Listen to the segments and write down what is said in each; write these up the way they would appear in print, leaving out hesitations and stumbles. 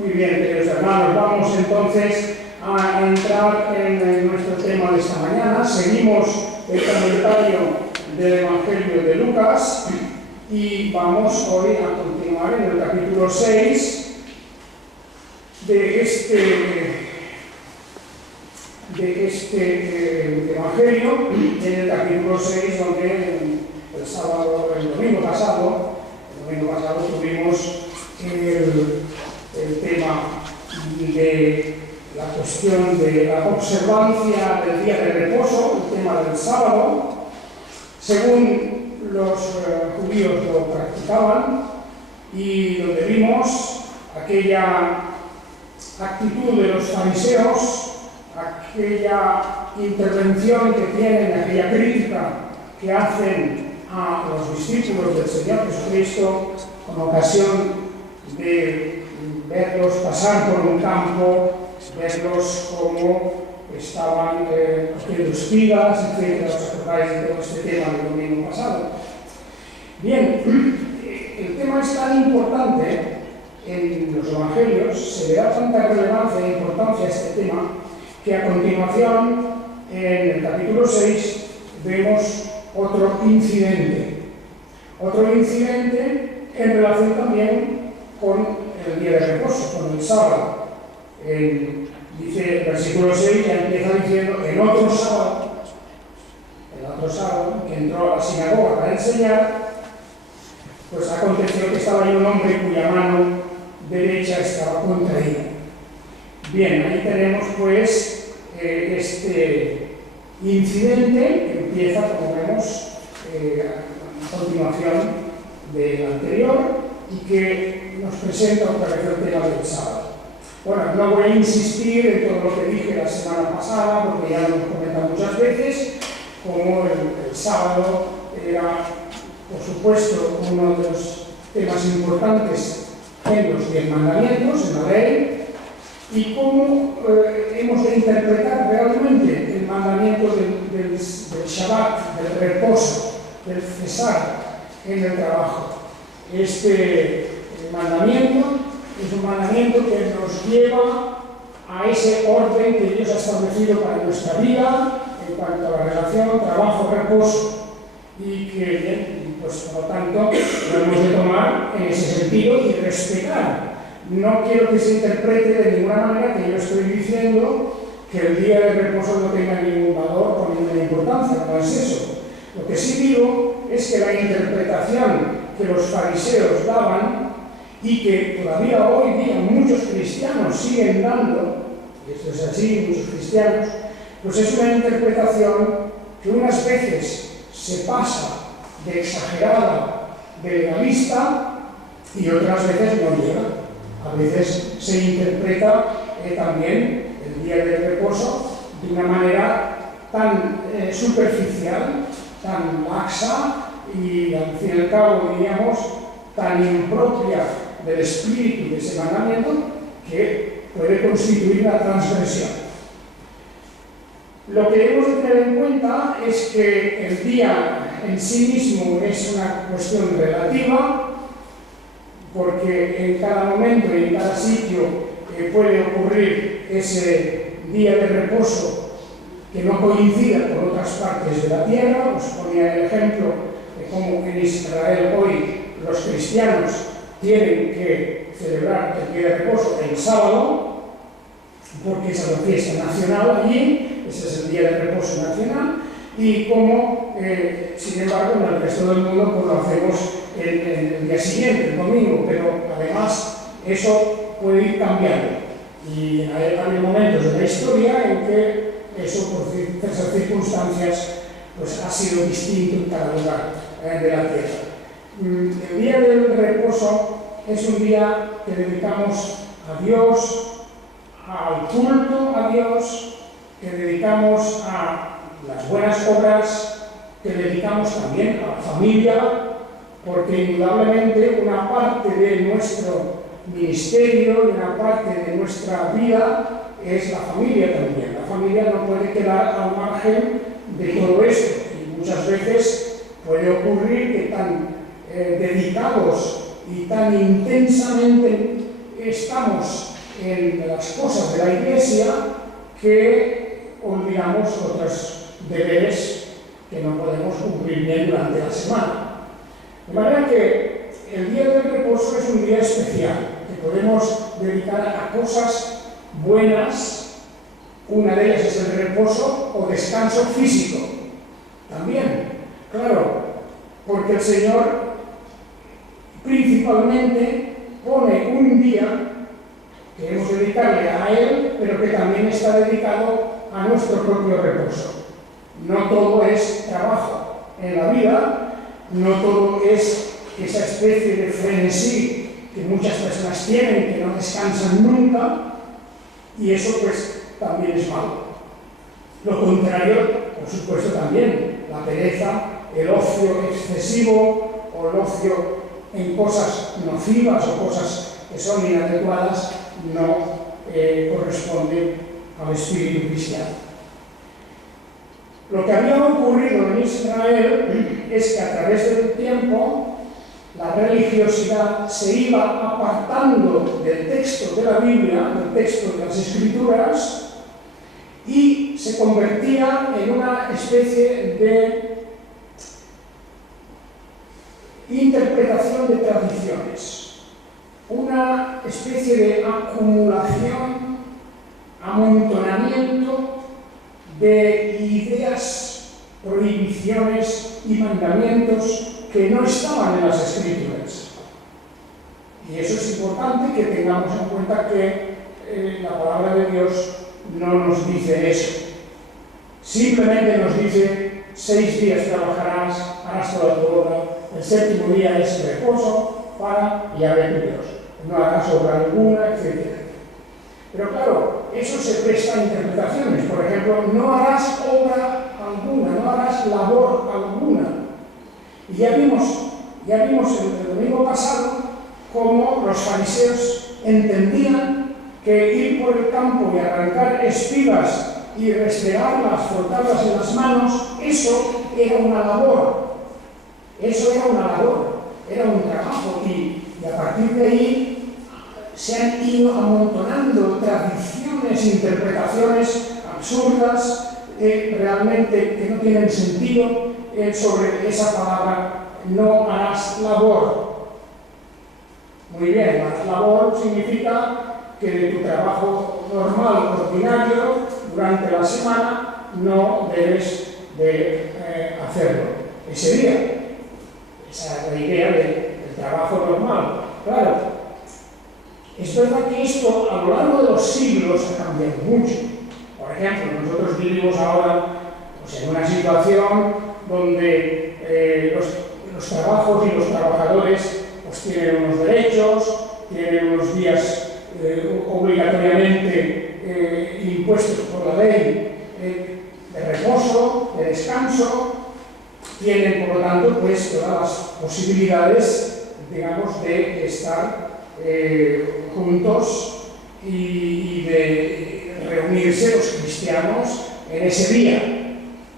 Muy bien, queridos hermanos, vamos entonces a entrar en nuestro tema de esta mañana. Seguimos el comentario del Evangelio de Lucas y vamos hoy a continuar en el capítulo 6 de este Evangelio, en el capítulo 6 donde el domingo pasado tuvimos el tema de la cuestión de la observancia del día de reposo, el tema del sábado, según los judíos lo practicaban, y donde vimos aquella actitud de los fariseos, aquella intervención que tienen, aquella crítica que hacen a los discípulos del Señor Jesucristo con ocasión de verlos pasar por un campo, verlos como estaban cogiendo espigas, etc. ¿Os acordáis de todo este tema del domingo pasado? Bien, el tema es tan importante en los evangelios, se le da tanta relevancia e importancia a este tema, que a continuación, en el capítulo 6, vemos otro incidente en relación también con el día de reposo, con el sábado. Dice el versículo 6, ya empieza diciendo, el otro sábado, que entró a la sinagoga para enseñar, pues aconteció que estaba ahí un hombre cuya mano derecha estaba contraída. Bien, ahí tenemos pues este incidente que empieza, como vemos, a continuación del anterior y que nos presenta otra vez el tema del sábado. Bueno, no voy a insistir en todo lo que dije la semana pasada, porque ya lo hemos comentado muchas veces, como el sábado era, por supuesto, uno de los temas importantes en los 10 mandamientos, en la ley, y cómo hemos de interpretar realmente el mandamiento del Shabbat, del reposo, del cesar en el trabajo. Este mandamiento es un mandamiento que nos lleva a ese orden que Dios ha establecido para nuestra vida en cuanto a la relación trabajo-reposo, y que, pues, por lo tanto, lo hemos de tomar en ese sentido y respetar. No quiero que se interprete de ninguna manera que yo estoy diciendo que el día de reposo no tenga ningún valor o ninguna importancia, no es eso. Lo que sí digo es que la interpretación que los fariseos daban y que todavía hoy día muchos cristianos siguen dando, y esto es así, muchos cristianos, pues es una interpretación que unas veces se pasa de exagerada, de legalista, y otras veces no llega. A veces se interpreta también el día de reposo de una manera tan superficial, tan laxa y, al fin y al cabo, diríamos, tan impropia del espíritu de ese mandamiento, que puede constituir una transgresión. Lo que debemos de tener en cuenta es que el día en sí mismo es una cuestión relativa, porque en cada momento y en cada sitio puede ocurrir ese día de reposo que no coincida con otras partes de la tierra. Os ponía el ejemplo de cómo en Israel hoy los cristianos tienen que celebrar el día de reposo el sábado, porque esa es la fiesta nacional allí, ese es el día de reposo nacional, y como, sin embargo, en el resto del mundo pues lo hacemos el día siguiente, el domingo, pero además eso puede ir cambiando. Y hay momentos de la historia en que eso, por diversas circunstancias, pues ha sido distinto en cada lugar de la tierra. El día del reposo es un día que dedicamos a Dios, al culto a Dios, que dedicamos a las buenas obras, que dedicamos también a la familia, porque indudablemente una parte de nuestro ministerio y una parte de nuestra vida es la familia también. La familia no puede quedar al margen de todo esto, y muchas veces puede ocurrir que tan dedicados y tan intensamente estamos en las cosas de la Iglesia que olvidamos otros deberes que no podemos cumplir bien durante la semana. De manera que el día del reposo es un día especial, que podemos dedicar a cosas buenas. Una de ellas es el reposo o descanso físico. También, claro, porque el Señor principalmente pone un día que hemos de dedicarle a Él, pero que también está dedicado a nuestro propio reposo. No todo es trabajo en la vida, no todo es esa especie de frenesí que muchas personas tienen, que no descansan nunca, y eso pues también es malo. Lo contrario, por supuesto, también, la pereza, el ocio excesivo o el ocio en cosas nocivas o cosas que son inadecuadas no corresponde al espíritu cristiano. Lo que había ocurrido en Israel es que a través del tiempo la religiosidad se iba apartando del texto de la Biblia, del texto de las Escrituras, y se convertía en una especie de interpretación de tradiciones, una especie de acumulación, amontonamiento de ideas, prohibiciones y mandamientos que no estaban en las Escrituras. Y eso es importante que tengamos en cuenta que la palabra de Dios no nos dice eso. Simplemente nos dice: 6 días trabajarás, harás toda tu obra, el 7º día es reposo para Yahvé tu Dios. No harás obra alguna, etc. Pero claro, eso se presta a interpretaciones. Por ejemplo, no harás obra alguna, no harás labor alguna. Y ya vimos el domingo pasado cómo los fariseos entendían que ir por el campo y arrancar espigas y restregarlas, frotarlas en las manos, eso era una labor. Eso era una labor, era un trabajo. Y a partir de ahí se han ido amontonando tradiciones, interpretaciones absurdas, realmente que no tienen sentido, sobre esa palabra: no harás labor. Muy bien, harás labor significa que de tu trabajo normal, ordinario, durante la semana, no debes de hacerlo ese día. Esa es la idea del trabajo normal. Claro, es verdad que esto a lo largo de los siglos ha cambiado mucho. Por ejemplo, nosotros vivimos ahora pues, en una situación donde los trabajos y los trabajadores pues, tienen unos derechos, tienen unos días obligatoriamente impuestos por la ley de reposo, de descanso, tienen por lo tanto pues, todas las posibilidades, digamos, de estar juntos y de reunirse los cristianos en ese día.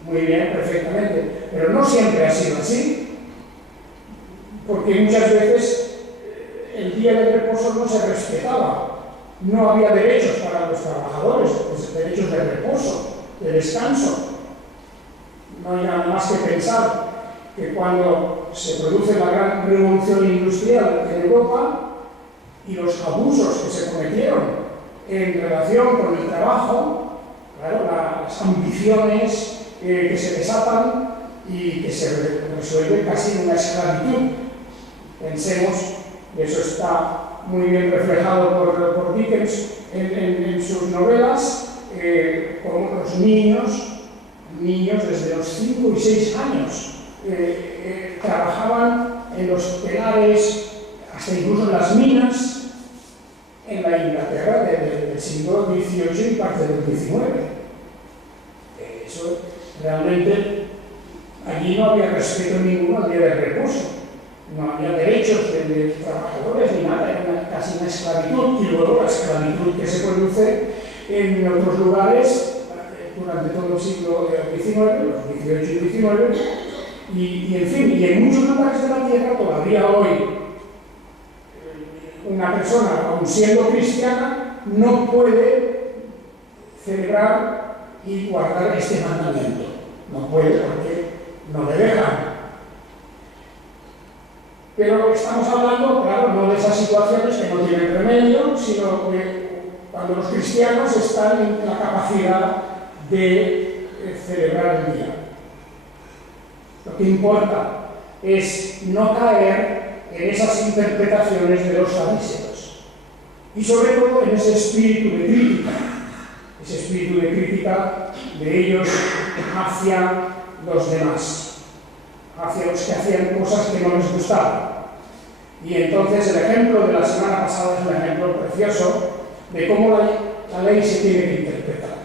Muy bien, perfectamente. Pero no siempre ha sido así, porque muchas veces el día de reposo no se respetaba. No había derechos para los trabajadores, pues, derechos de reposo, de descanso. No hay nada más que pensar que cuando se produce la gran revolución industrial en Europa y los abusos que se cometieron en relación con el trabajo, claro, las ambiciones que se desatan y que se resuelven casi en una esclavitud. Pensemos, y eso está muy bien reflejado por Dickens en sus novelas, como los niños desde los 5 y 6 años trabajaban en los telares, hasta incluso en las minas, en la Inglaterra del siglo XVIII y parte del XIX. Eso realmente, allí no había respeto ninguno al día de reposo. No había derechos de trabajadores ni nada, era casi una esclavitud. Y luego la esclavitud que se produce en otros lugares durante todo el siglo XIX, los XVIII y XIX, y en fin, y en muchos lugares de la tierra todavía hoy una persona, aun siendo cristiana, no puede celebrar y guardar este mandamiento. No puede porque no le dejan. Pero estamos hablando, claro, no de esas situaciones que no tienen remedio, sino que cuando los cristianos están en la capacidad de celebrar el día. Lo que importa es no caer en esas interpretaciones de los fariseos y sobre todo en ese espíritu de crítica de ellos hacia los demás, hacia los que hacían cosas que no les gustaban. Y entonces el ejemplo de la semana pasada es un ejemplo precioso de cómo la ley se tiene que interpretar.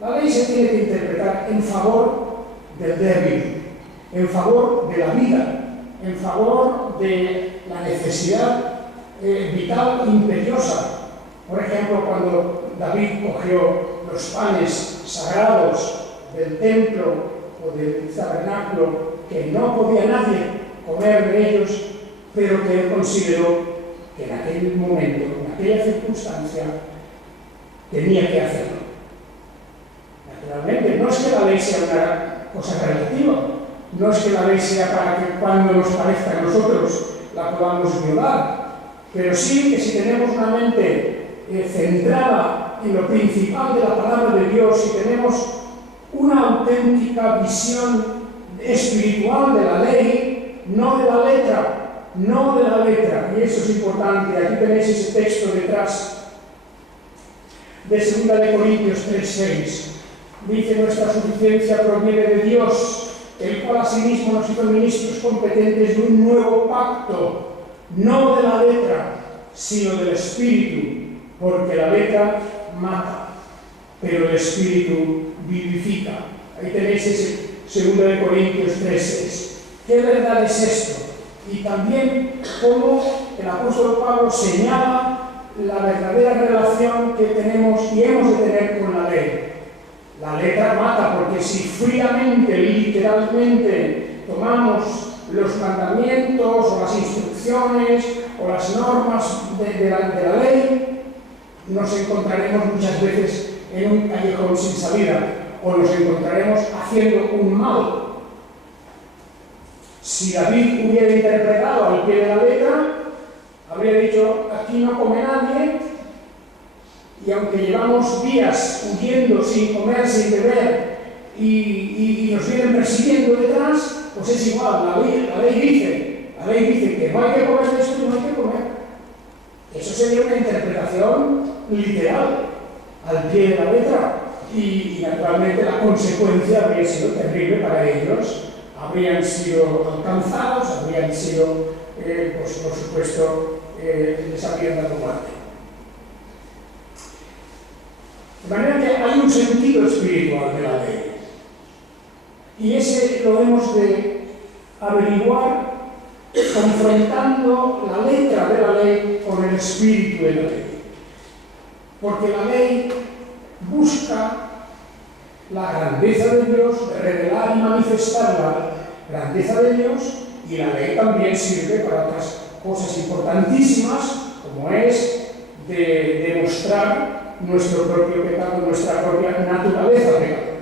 La ley se tiene que interpretar en favor del débil, en favor de la vida, en favor de la necesidad vital imperiosa. Por ejemplo, cuando David cogió los panes sagrados del templo o del tabernáculo, que no podía nadie comer de ellos, pero que él consideró que en aquel momento, en aquella circunstancia, tenía que hacerlo. Naturalmente, no es que la ley sea una cosa relativa, no es que la ley sea para que cuando nos parezca a nosotros la podamos violar, pero sí que si tenemos una mente centrada en lo principal de la palabra de Dios y tenemos una auténtica visión espiritual de la ley, no de la letra, y eso es importante. Aquí tenéis ese texto detrás de 2 de Corintios 3:6. Dice: nuestra suficiencia proviene de Dios, el cual asimismo nos hizo ministros competentes de un nuevo pacto, no de la letra, sino del Espíritu, porque la letra mata, pero el Espíritu vivifica. Ahí tenéis ese 2 de Corintios 3:6. ¿Qué verdad es esto? Y también cómo el apóstol Pablo señala la verdadera relación que tenemos y hemos de tener con la ley. La letra mata, porque si fríamente, literalmente, tomamos los mandamientos o las instrucciones o las normas de la ley, nos encontraremos muchas veces en un callejón sin salida o nos encontraremos haciendo un mal. Si David hubiera interpretado al pie de la letra, habría dicho: aquí no come nadie, y aunque llevamos días huyendo sin comer, sin beber, y nos vienen persiguiendo detrás, pues es igual. La ley dice que no hay que comer esto y no hay que comer. Eso sería una interpretación literal al pie de la letra, y naturalmente la consecuencia habría sido terrible para ellos. Habrían sido alcanzados, habrían sido, pues por supuesto, les habrían dado muerte. De manera que hay un sentido espiritual de la ley. Y ese lo hemos de averiguar confrontando la letra de la ley con el espíritu de la ley. Porque la ley busca la grandeza de Dios, revelar y manifestar la grandeza de Dios, y la ley también sirve para otras cosas importantísimas, como es de demostrar nuestro propio pecado, nuestra propia naturaleza pecadora.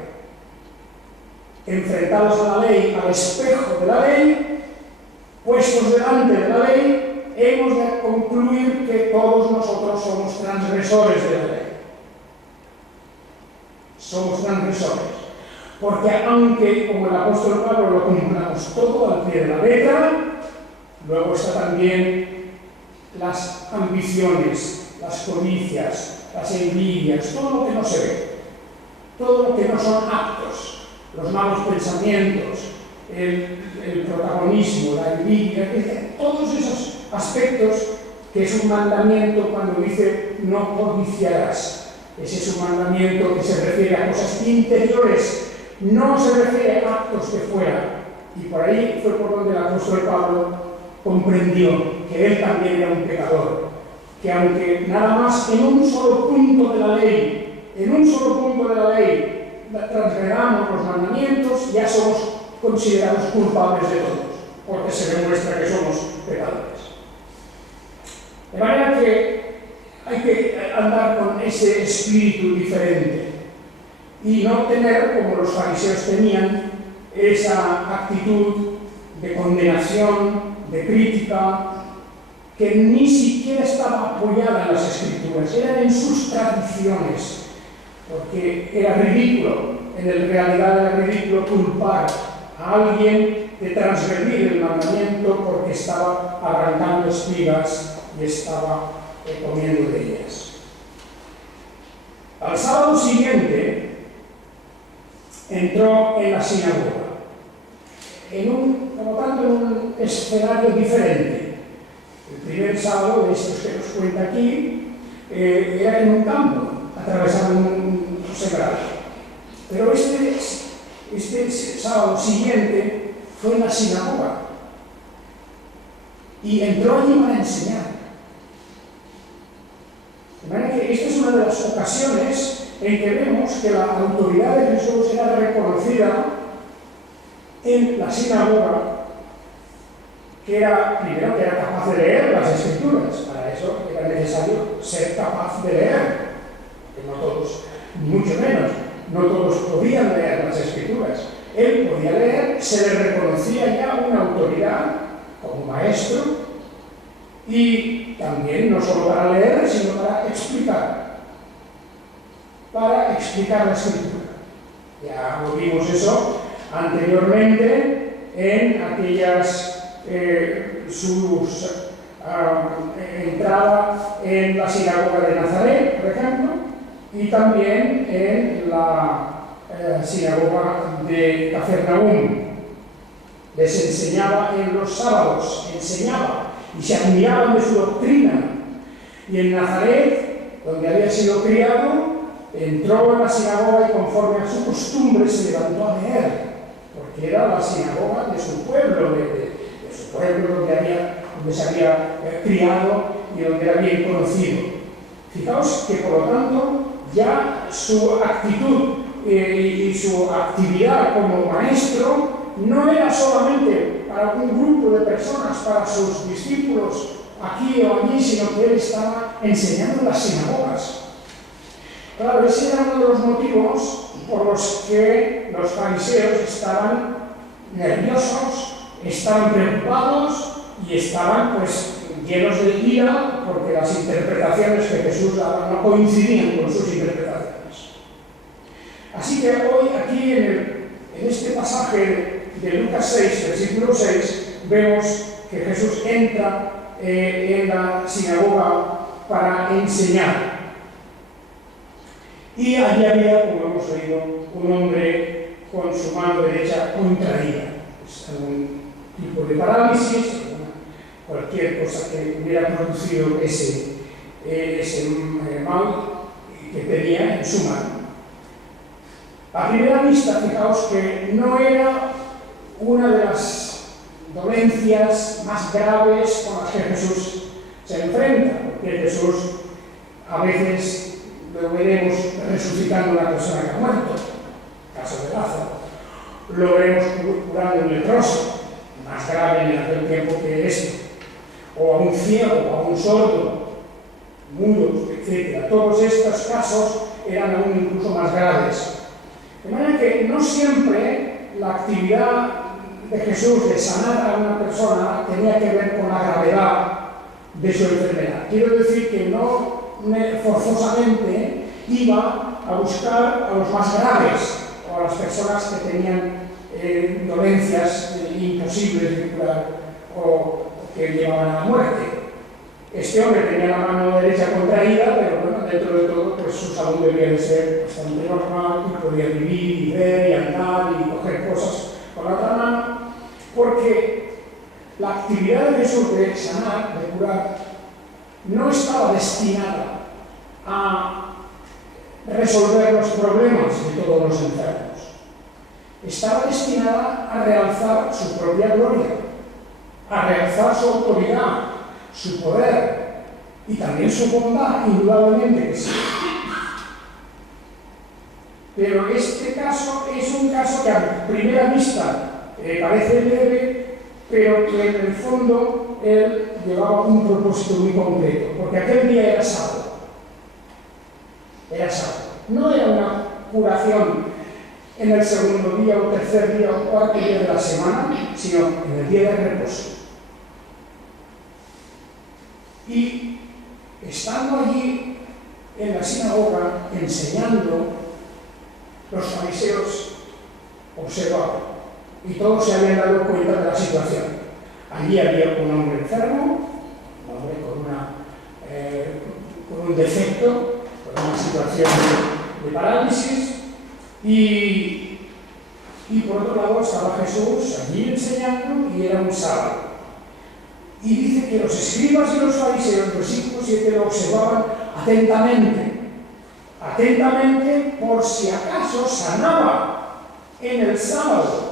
Enfrentados a la ley, al espejo de la ley, puestos delante de la ley, hemos de concluir que todos nosotros somos transgresores de la ley. Somos transgresores, porque aunque, como el apóstol Pablo, lo cumplamos todo al pie de la letra, luego está también las ambiciones, las codicias, las envidias, todo lo que no se ve, todo lo que no son actos, los malos pensamientos, el protagonismo, la envidia, todos esos aspectos que es un mandamiento cuando dice no codiciarás. Ese es un mandamiento que se refiere a cosas interiores, no se refiere a actos de fuera. Y por ahí fue por donde el apóstol Pablo comprendió que él también era un pecador, que aunque nada más en un solo punto de la ley, transgredamos los mandamientos, ya somos considerados culpables de todos, porque se demuestra que somos pecadores. De manera que andar con ese espíritu diferente y no tener, como los fariseos tenían, esa actitud de condenación, de crítica, que ni siquiera estaba apoyada en las Escrituras, eran en sus tradiciones, porque era ridículo, en realidad era ridículo culpar a alguien de transgredir el mandamiento porque estaba arrancando espigas y estaba comiendo de ellas. Al sábado siguiente entró en la sinagoga, como tanto en un escenario diferente. El primer sábado de estos que nos cuenta aquí era en un campo, atravesando un sembrado. Pero este sábado siguiente fue en la sinagoga y entró allí para enseñar. De manera que esta es una de las ocasiones en que vemos que la autoridad de Jesús era reconocida en la sinagoga, primero que era capaz de leer las Escrituras. Para eso era necesario ser capaz de leer, que no todos, ni mucho menos, no todos podían leer las Escrituras. Él podía leer, se le reconocía ya una autoridad como maestro, y también no solo para leer, sino para explicar la Escritura. Ya vimos eso anteriormente en aquellas entrada en la sinagoga de Nazaret, por ejemplo, y también en la sinagoga de Cafarnaúm. Les enseñaba en los sábados, enseñaba, y se admiraban de su doctrina. Y en Nazaret, donde había sido criado, entró en la sinagoga y conforme a su costumbre se levantó a leer, porque era la sinagoga de su pueblo, de su pueblo donde se había criado y donde era bien conocido. Fijaos que por lo tanto ya su actitud y su actividad como maestro no era solamente para un grupo de personas, para sus discípulos aquí o allí, sino que él estaba enseñando en las sinagogas. Claro, ese era uno de los motivos por los que los fariseos estaban nerviosos, estaban preocupados y estaban llenos de ira porque las interpretaciones que Jesús daba no coincidían con sus interpretaciones. Así que hoy aquí en este pasaje de Lucas 6, versículo 6, vemos que Jesús entra en la sinagoga para enseñar. Y allí había, como hemos oído, un hombre con su mano derecha contraída. Algún tipo de parálisis, cualquier cosa que hubiera producido ese mal que tenía en su mano. A primera vista, fijaos que no era una de las dolencias más graves con las que Jesús se enfrenta, porque Jesús a veces lo veremos resucitando a una persona que ha muerto, caso de Lázaro, lo veremos curando a un leproso, más grave en aquel tiempo que esto, o a un ciego, o a un sordo, mudo, etc. Todos estos casos eran aún incluso más graves. De manera que no siempre la actividad de Jesús de sanar a una persona tenía que ver con la gravedad de su enfermedad. Quiero decir que no forzosamente iba a buscar a los más graves o a las personas que tenían dolencias imposibles de curar o que llevaban a la muerte. Este hombre tenía la mano derecha contraída, pero bueno, dentro de todo, pues su salud debía de ser bastante normal, y podía vivir, y ver, y andar, y coger cosas con la otra mano, porque la actividad de Jesús de sanar, de curar, no estaba destinada a resolver los problemas de todos los enfermos. Estaba destinada a realzar su propia gloria, a realzar su autoridad, su poder y también su bondad, indudablemente que sí. Pero este caso es un caso que a primera vista parece leve, pero que en el fondo él llevaba un propósito muy concreto, porque aquel día era sábado. No era una curación en el segundo día o tercer día o cuarto día de la semana, sino en el día de reposo. Y estando allí en la sinagoga enseñando, los fariseos observaban y todos se habían dado cuenta de la situación. Allí había un hombre enfermo, un hombre con un defecto, con una situación de parálisis, y por otro lado estaba Jesús allí enseñando y era un sábado. Y dice que los escribas y los fariseos, versículo 7, lo observaban atentamente por si acaso sanaba en el sábado,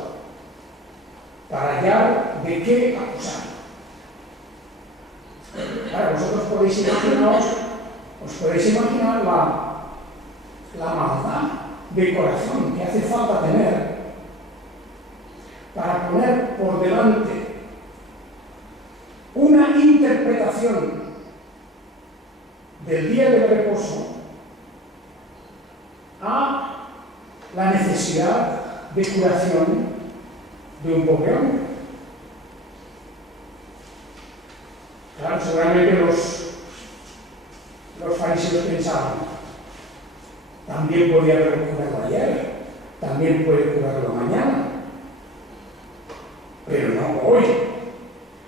para hallar de qué acusar. Claro, vosotros podéis imaginar la maldad de corazón que hace falta tener para poner por delante una interpretación del día de reposo a la necesidad de curación de un pobre hombre. Claro, seguramente los fariseos pensaban, también podía haberlo curado ayer, también puede curarlo mañana, pero no hoy,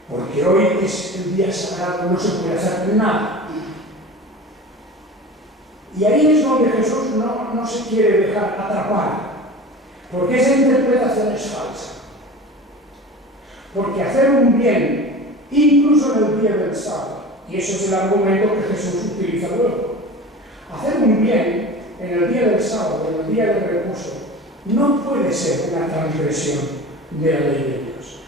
porque hoy es el día sagrado, no se puede hacer nada. Y ahí es donde Jesús no se quiere dejar atrapar, porque esa interpretación es falsa. Porque hacer un bien, incluso en el día del sábado, y eso es el argumento que Jesús utiliza luego, hacer un bien en el día del sábado, en el día del reposo, no puede ser una transgresión de la ley de Dios.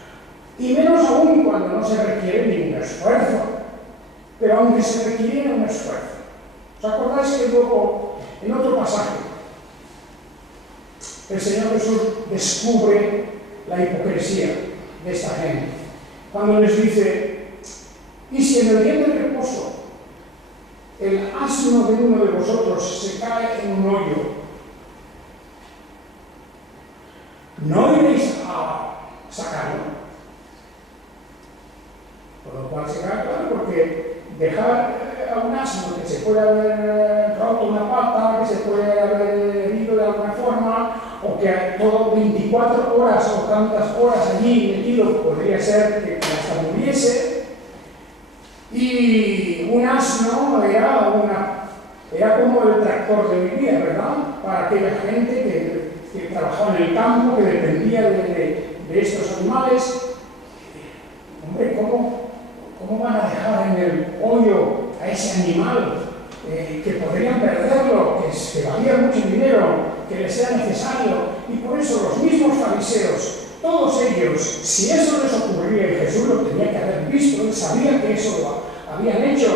Y menos aún cuando no se requiere ningún esfuerzo. Pero aunque se requiriera un esfuerzo. ¿Os acordáis que luego, en otro pasaje, el Señor Jesús descubre la hipocresía de esta gente? Cuando les dice, y si en el día del reposo el asno de uno de vosotros se cae en un hoyo, ¿no iréis a sacarlo? Por lo cual se cae, claro, porque dejar a un asno que se puede haber roto una pata, que se puede haber herido de alguna forma, o que todo 24 horas o tantas horas allí metido, podría ser que hasta muriese. Y un asno era como el tractor de mi vida, ¿verdad? Para aquella gente que trabajaba en el campo, que dependía de estos animales. Hombre, ¿cómo van a dejar en el hoyo a ese animal que podrían perderlo, que valía mucho dinero, que les sea necesario? Y por eso los mismos fariseos, todos ellos, si eso les ocurría, y Jesús lo tenía que haber visto, él sabía que eso lo habían hecho.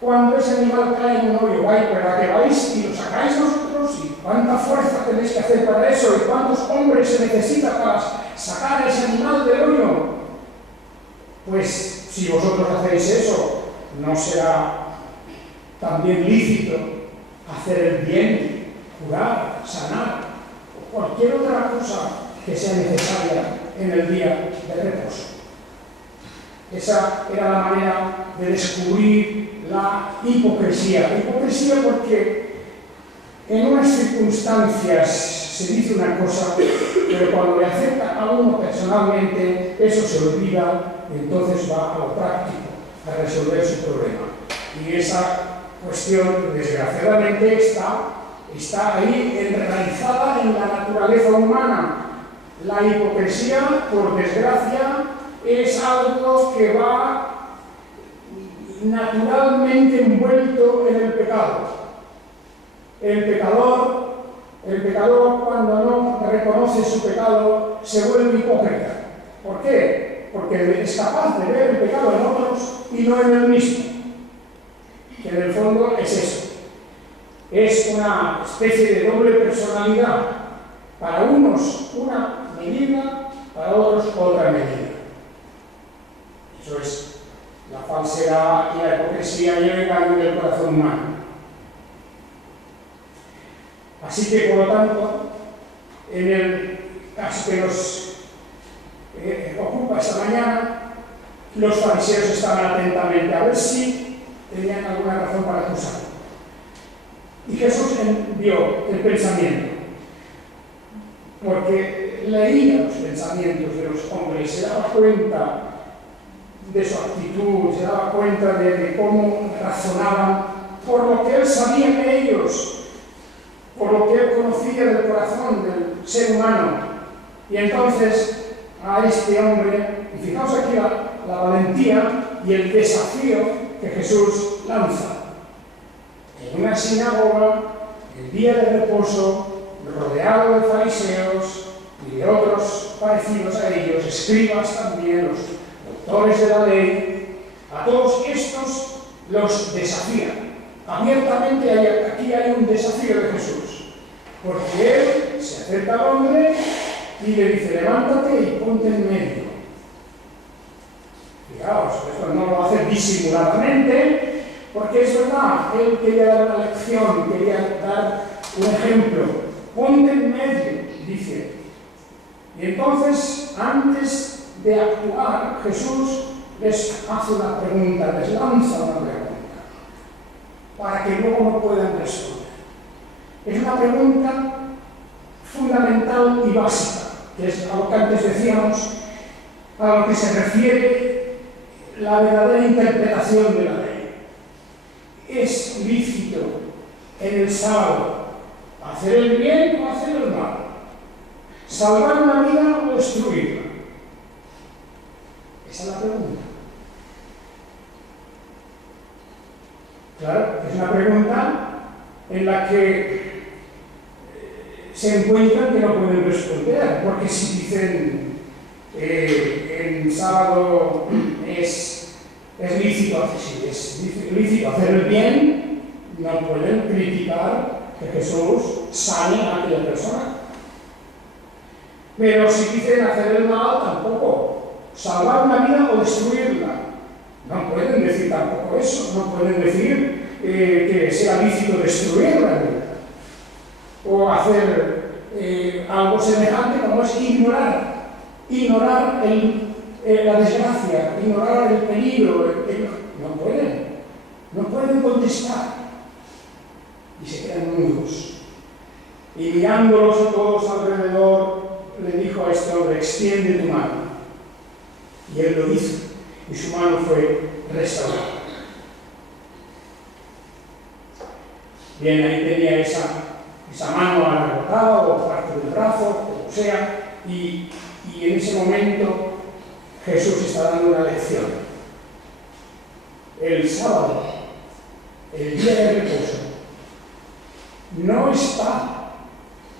Cuando ese animal cae en un hoyo, ¿verdad que vais y lo sacáis vosotros? ¿Y cuánta fuerza tenéis que hacer para eso? ¿Y cuántos hombres se necesita para sacar a ese animal del hoyo? Pues si vosotros hacéis eso, ¿no será también lícito hacer el bien, curar, sanar o cualquier otra cosa que sea necesaria en el día de reposo? Esa era la manera de descubrir la hipocresía. Hipocresía porque en unas circunstancias se dice una cosa, pero cuando le afecta a uno personalmente, eso se olvida y entonces va a lo práctico, a resolver su problema. Y esa cuestión, desgraciadamente, está ahí enraizada en la naturaleza humana. La hipocresía, por desgracia, es algo que va naturalmente envuelto en el pecado. El pecador cuando no reconoce su pecado se vuelve hipócrita. ¿Por qué? Porque es capaz de ver el pecado en otros y no en él mismo. Que en el fondo es eso. Es una especie de doble personalidad. Para unos una medida, para otros otra medida. Eso es la falsedad y la hipocresía y el engaño del corazón humano. Así que, por lo tanto, en el caso que nos ocupa esta mañana, los fariseos estaban atentamente a ver si tenían alguna razón para acusarlo. Y Jesús vio el pensamiento, porque leía los pensamientos de los hombres, se daba cuenta de su actitud, se daba cuenta de cómo razonaban, por lo que él sabía de ellos, por lo que él conocía del corazón del ser humano. Y entonces a este hombre, y fijaos aquí la valentía y el desafío que Jesús lanza. En una sinagoga, el día de reposo, rodeado de fariseos y de otros parecidos a ellos, escribas también, los doctores de la ley, a todos estos los desafía. Abiertamente aquí hay un desafío de Jesús, porque él se acerca al hombre y le dice: levántate y ponte en medio. Fijaos, esto no lo hace disimuladamente, porque es verdad, él quería dar una lección, quería dar un ejemplo. Ponte en medio, dice. Y entonces, antes de actuar, Jesús les hace una pregunta, les lanza una pregunta, para que luego no puedan responder. Es una pregunta fundamental y básica, que es a lo que antes decíamos, a lo que se refiere la verdadera interpretación de la ley. ¿Es lícito en el sábado hacer el bien o hacer el mal? ¿Salvar una vida o destruirla? Esa es la pregunta. Claro, es una pregunta en la que se encuentran que no pueden responder, porque si dicen en sábado es lícito hacer el bien, no pueden criticar que Jesús sane a aquella persona. Pero si dicen hacer el mal, tampoco. Salvar una vida o destruirla. No pueden decir tampoco eso. No pueden decir que sea lícito destruir la vida. O hacer algo semejante como es ignorar la desgracia, ignorar el peligro. No pueden contestar. Y se quedan mudos. Y mirándolos a todos alrededor, le dijo a este hombre: extiende tu mano. Y él lo hizo, y su mano fue restaurada. Bien, ahí tenía esa mano agarrotada o parte del brazo, como sea, y en ese momento Jesús está dando una lección. El sábado, el día de reposo, no está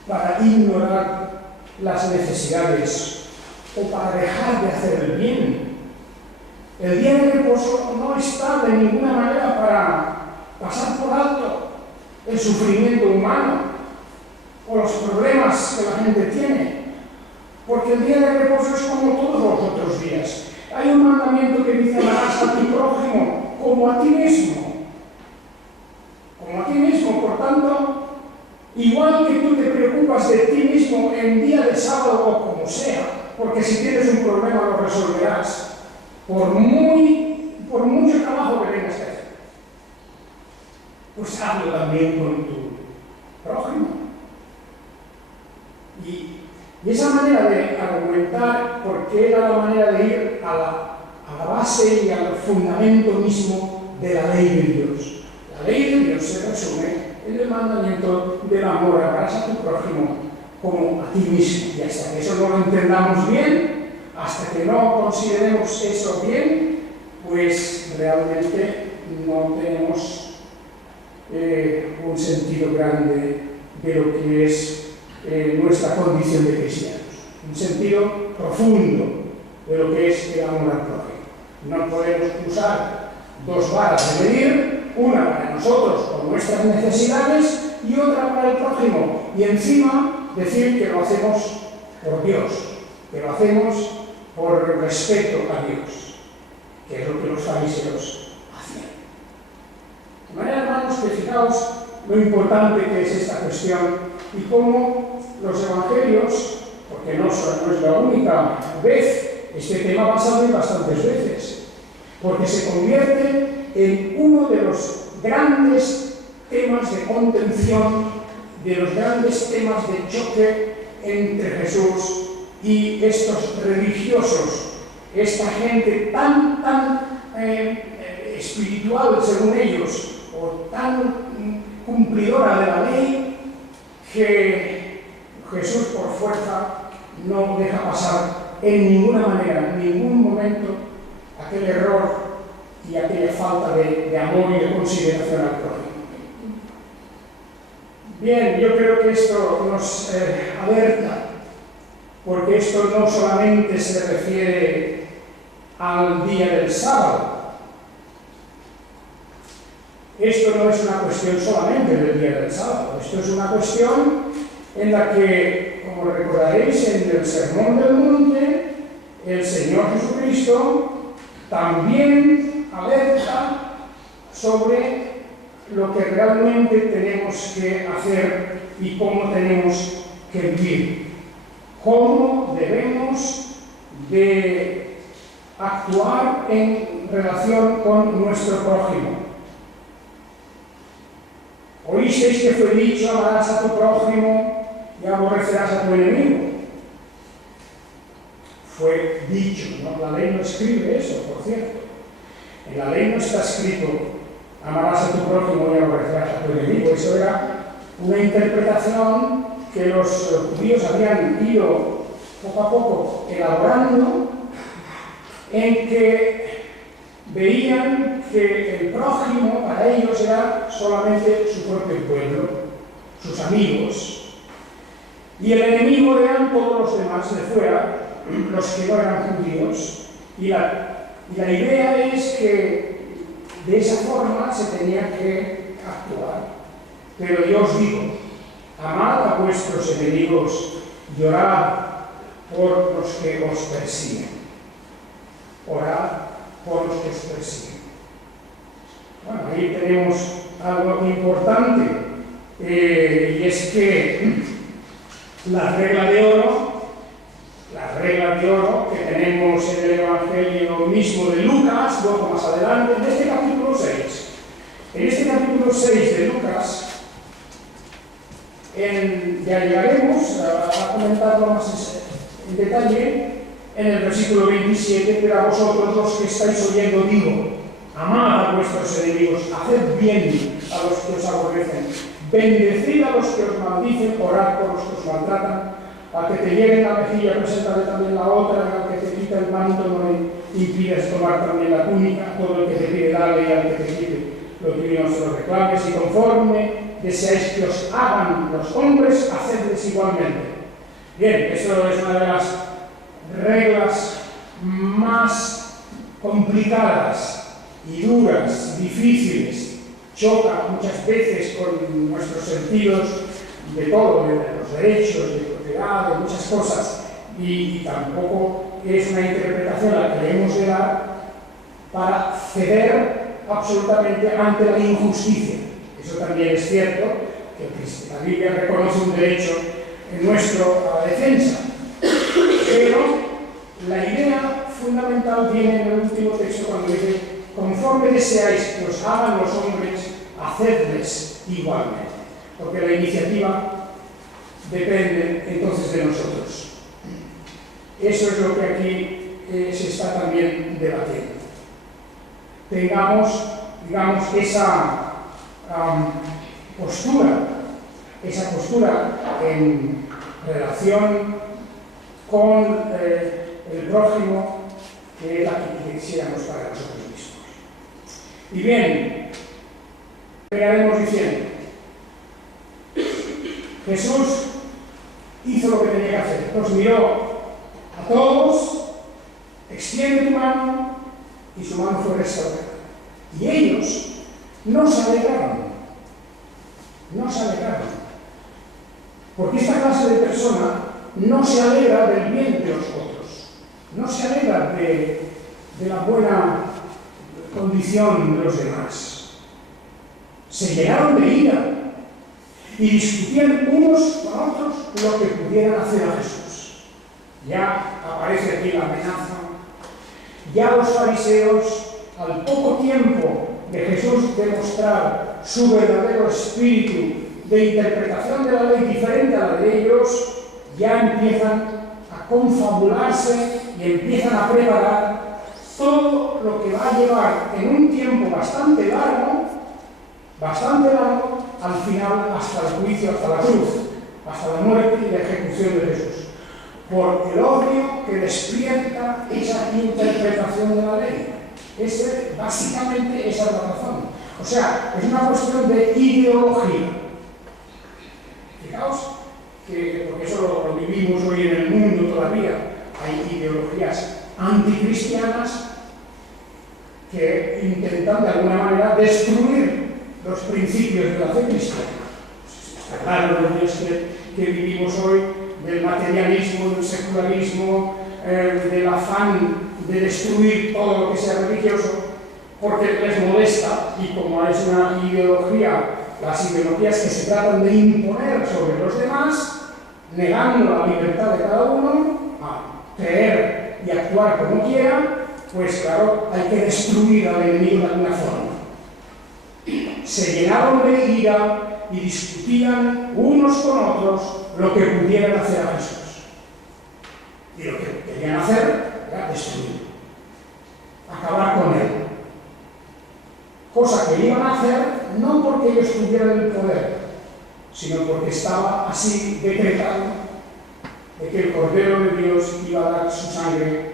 para ignorar las necesidades o para dejar de hacer el bien. El día de reposo no está de ninguna manera para pasar por alto el sufrimiento humano o los problemas que la gente tiene, porque el día de reposo es como todos los otros días. Hay un mandamiento que dice: amarás a tu prójimo como a ti mismo. Como a ti mismo, por tanto, igual que tú te preocupas de ti mismo en día de sábado o como sea, porque si tienes un problema lo resolverás, por mucho trabajo que tengas que hacer, pues hazlo también con tu prójimo. Y esa manera de argumentar, porque era la manera de ir a la base y al fundamento mismo de la ley de Dios. La ley de Dios se resume en el mandamiento del amor: amarás a tu prójimo como a ti mismo. Y hasta que eso no lo entendamos bien, hasta que no consideremos eso bien, pues realmente no tenemos un sentido grande de lo que es nuestra condición de cristianos. Un sentido profundo de lo que es el amor al prójimo. No podemos usar dos varas de medir, una para nosotros con nuestras necesidades y otra para el prójimo, y encima decir que lo hacemos por Dios, que lo hacemos por respeto a Dios, que es lo que los fariseos hacían. De manera, hermanos, que fijaos lo importante que es esta cuestión y cómo los evangelios, porque no es la única vez, este tema va a salir bastantes veces, porque se convierte en uno de los grandes temas de contención, de los grandes temas de choque entre Jesús y estos religiosos, esta gente tan espiritual según ellos, o tan cumplidora de la ley, que Jesús por fuerza no deja pasar en ninguna manera, en ningún momento, aquel error y aquella falta de amor y de consideración al prójimo. Bien, yo creo que esto nos alerta, porque esto no solamente se refiere al día del sábado. Esto no es una cuestión solamente del día del sábado, esto es una cuestión en la que, como recordaréis en el Sermón del Monte, el Señor Jesucristo también alerta sobre lo que realmente tenemos que hacer y cómo tenemos que vivir, cómo debemos de actuar en relación con nuestro prójimo. Oísteis que fue dicho: amarás a tu prójimo y aborrecerás a tu enemigo. Fue dicho, ¿no? La ley no escribe eso, por cierto. En la ley no está escrito: amarás a tu prójimo y aborrecerás a tu enemigo. Eso era una interpretación que los judíos habían ido poco a poco elaborando, en que veían que el prójimo para ellos era solamente su propio pueblo, sus amigos, y el enemigo eran todos los demás de fuera, los que no eran judíos, y la idea es que de esa forma se tenía que actuar. Pero yo os digo: amad a vuestros enemigos y orad por los que os persiguen. Orad por los que os persiguen. Bueno, ahí tenemos algo importante, y es que la regla de oro que tenemos en el Evangelio mismo de Lucas, luego más adelante, en este capítulo 6. En este capítulo 6 de Lucas, ya llegaremos a comentarlo más en detalle en el versículo 27, pero a vosotros los que estáis oyendo digo: amad a vuestros enemigos, haced bien a los que os aborrecen, bendecid a los que os maldicen, orad por los que os maltratan. Al que te hiere la mejilla, preséntale también la otra, y al que te quita el manto, no le impides tomar también la túnica. Todo el que te pide, dale, y al que te quite lo tuyo no se lo reclames, y conforme deseáis que os hagan los hombres, hacedles igualmente. Bien, eso es una de las reglas más complicadas y duras, difíciles, choca muchas veces con nuestros sentidos de todo, de los derechos, de propiedad, de muchas cosas, y tampoco es una interpretación a la que debemos de dar para ceder absolutamente ante la injusticia. Eso también es cierto, que la Biblia reconoce un derecho nuestro a la defensa, pero la idea fundamental viene en el último texto cuando dice: conforme deseáis que os hagan los hombres, hacedles igualmente, porque la iniciativa depende entonces de nosotros. Eso es lo que aquí se está también debatiendo. Tengamos, digamos, esa postura en relación con el prójimo, que es la que quisiéramos para nosotros mismos. Y bien, terminaremos diciendo: Jesús hizo lo que tenía que hacer, nos miró a todos, extiende tu mano, y su mano fue restaurada. Y ellos no se alegraron, porque esta clase de persona no se alegra del bien de los otros, no se alegra de la buena condición de los demás. Se llenaron de ira y discutían unos con otros lo que pudieran hacer a Jesús. Ya aparece aquí la amenaza. Ya los fariseos, al poco tiempo de Jesús demostrar su verdadero espíritu de interpretación de la ley diferente a la de ellos, ya empiezan a confabularse y empiezan a preparar todo lo que va a llevar en un tiempo bastante largo, al final hasta el juicio, hasta la cruz, hasta la muerte y la ejecución de Jesús. Por el odio que despierta esa interpretación de la ley. Básicamente esa es la razón. O sea, es una cuestión de ideología. Fijaos, porque eso lo vivimos hoy en el mundo todavía. Hay ideologías anticristianas que intentan de alguna manera destruir los principios de la fe cristiana. Está claro los días que vivimos hoy, del materialismo, del secularismo, del afán de destruir todo lo que sea religioso, porque les molesta, y como es una ideología, las ideologías que se tratan de imponer sobre los demás, negando la libertad de cada uno a creer y actuar como quiera, pues claro, hay que destruir al enemigo de alguna forma. Se llenaron de ira y discutían unos con otros lo que pudieran hacer a Jesús. Y lo que querían hacer era destruir, acabar con él. Cosa que iban a hacer no porque ellos tuvieran el poder, sino porque estaba así decretado de que el Cordero de Dios iba a dar su sangre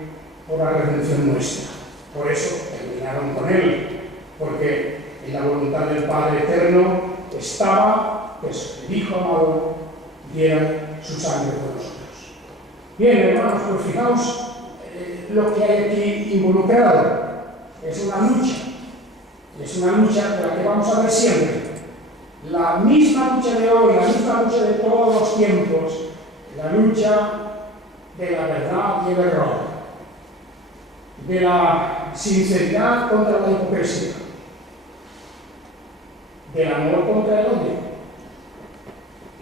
por la redención nuestra. Por eso terminaron con él, porque en la voluntad del Padre Eterno estaba que el Hijo amado diera su sangre por nosotros. Bien, hermanos, pues fijaos lo que hay aquí involucrado. Es una lucha de la que vamos a ver siempre. La misma lucha de hoy, la misma lucha de todos los tiempos, la lucha de la verdad y el error, de la sinceridad contra la hipocresía, del amor contra el odio.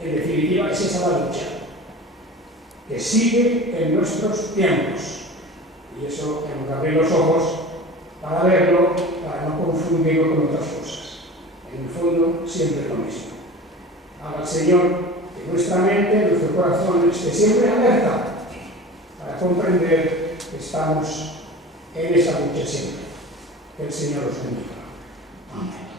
En definitiva, es esa la lucha que sigue en nuestros tiempos. Y eso tenemos que abrir los ojos para verlo, para no confundirlo con otras cosas. En el fondo, siempre lo mismo. Haga el Señor que nuestra mente, nuestro corazón esté siempre alerta para comprender que estamos en esa lucha siempre. Que el Señor os bendiga. Amén.